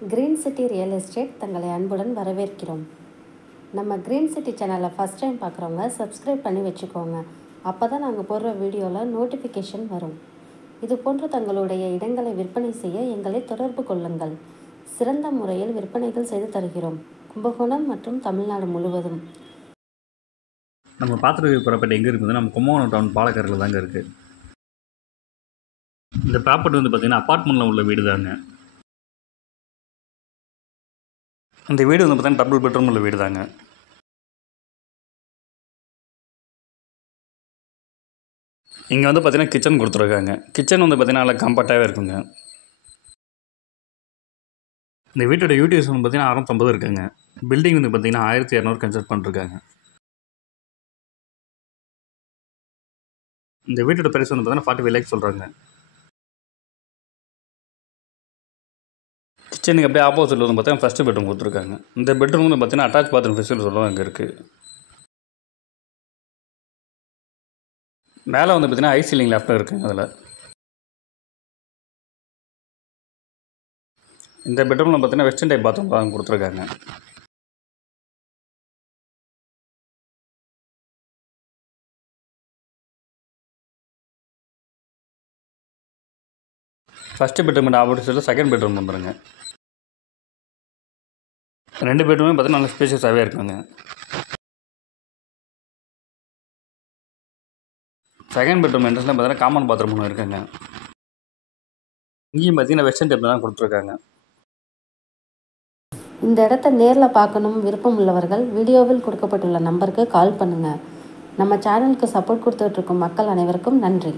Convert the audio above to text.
Green city real estate தங்களை அன்புடன் வரவேற்கிறோம். நம்ம கிரீன் சிட்டி சேனலை ஃபஸ்ட் டைம் பார்க்குறவங்க சப்ஸ்கிரைப் பண்ணி வச்சுக்கோங்க. அப்போ தான் நாங்கள் போடுற வீடியோவில் நோட்டிஃபிகேஷன் வரும். இது போன்று தங்களுடைய இடங்களை விற்பனை செய்ய எங்களை தொடர்பு கொள்ளுங்கள். சிறந்த முறையில் விற்பனைகள் செய்து தருகிறோம். கும்பகோணம் மற்றும் தமிழ்நாடு முழுவதும். நம்ம பார்த்துட்டு ப்ராப்பர்ட்டி எங்கே இருக்குது? நம்ம கும்பகோணம் டவுன் பாலக்கரையில் தாங்க இருக்குது. இந்த ப்ராப்பர்ட்டி வந்து பார்த்திங்கன்னா அப்பார்ட்மெண்ட்டில் உள்ள வீடு தாங்க. இந்த வீடு வந்து பார்த்திங்கன்னா டபுள் பெட்ரூம் உள்ள வீடு தாங்க. இங்கே வந்து பார்த்திங்கன்னா கிச்சன் கொடுத்துருக்காங்க. கிச்சன் வந்து பார்த்திங்கன்னா நல்லா கம்ஃபர்ட்டாகவே இருக்குங்க. இந்த வீட்டோட யூடிஎஸ் வந்து பார்த்திங்கன்னா 650 இருக்குங்க. பில்டிங் வந்து பார்த்திங்கன்னா 1200 கன்ஸ்ட்ரக்ட் பண்ணிருக்காங்க. இந்த வீட்டோட பிரைஸ் வந்து பார்த்திங்கன்னா 45 lakhs சொல்கிறாங்க. கிச்சனுக்கு அப்படியே ஆப்போசிட்டில் வந்து பார்த்தீங்கன்னா ஃபஸ்ட்டு பெட்ரூம் கொடுத்துருக்காங்க. இந்த பெட்ரூம் வந்து பார்த்தீங்கன்னா அட்டாச் பாத்ரூம் ஃபெசிலிட்டி சொல்லலாம் அங்கே இருக்குது. மேலே வந்து பார்த்தீங்கன்னா ஹை சீலிங் லெஃப்ட்டில் இருக்குங்க. அதில் இந்த பெட்ரூமில் பார்த்தீங்கன்னா வெஸ்டர்ன் டைப் பாத்ரூம் தான் கொடுத்துருக்காங்க. ஃபஸ்ட்டு பெட்ரூம் ஆப்போசிட்டில் செகண்ட் பெட்ரூம் வந்துடுங்க. 2 பெட்ரூமே பார்த்தீங்கன்னா நல்ல ஸ்பேஷியஸாகவே இருக்குங்க. செகண்ட் பெட்ரூம் என்ட்ரன்ஸில் பார்த்தீங்கன்னா காமன் பாத்ரூம் ஒன்று இருக்குங்க. இங்கேயும் பார்த்தீங்கன்னா வெஸ்டர்ன் டைப் தான் கொடுத்துருக்காங்க. இந்த இடத்த நேரில் பார்க்கணும் விருப்பம் உள்ளவர்கள் வீடியோவில் கொடுக்கப்பட்டுள்ள நம்பருக்கு கால் பண்ணுங்கள். நம்ம சேனலுக்கு சப்போர்ட் கொடுத்துட்ருக்கும் மக்கள் அனைவருக்கும் நன்றி.